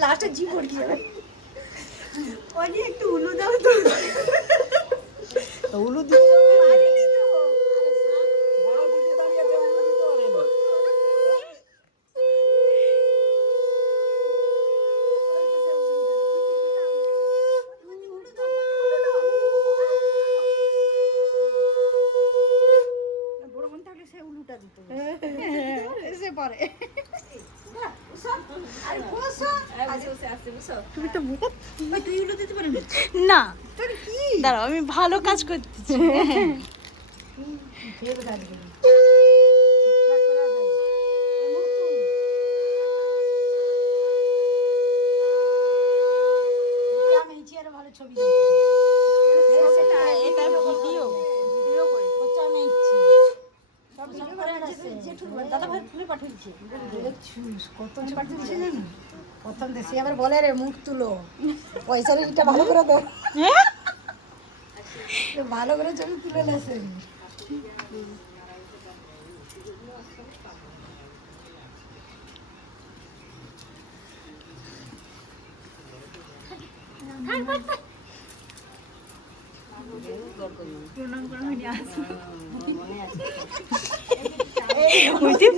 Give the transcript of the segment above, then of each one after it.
লাস্টে জি পড়কি যাবে একটু উলু দাও তো উলু না দাঁড়াও আমি ভালো কাজ করতেছি ভালো ছবি প্রথম দেশে আবার বলে রে মুখ তুলো পয়সার ইটা ভালো করে দাও ভালো করে ছবি তুলে নেছে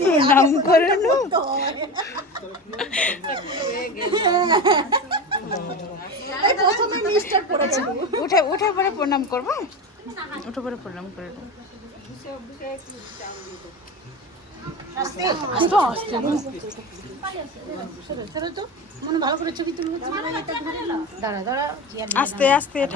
প্রণাম করে উঠে উঠে পরে প্রণাম করবো উঠে পরে প্রণাম করে ভালো করে ছবি তুলবো দাঁড়া দাঁড়া আস্তে আস্তে